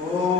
Oh.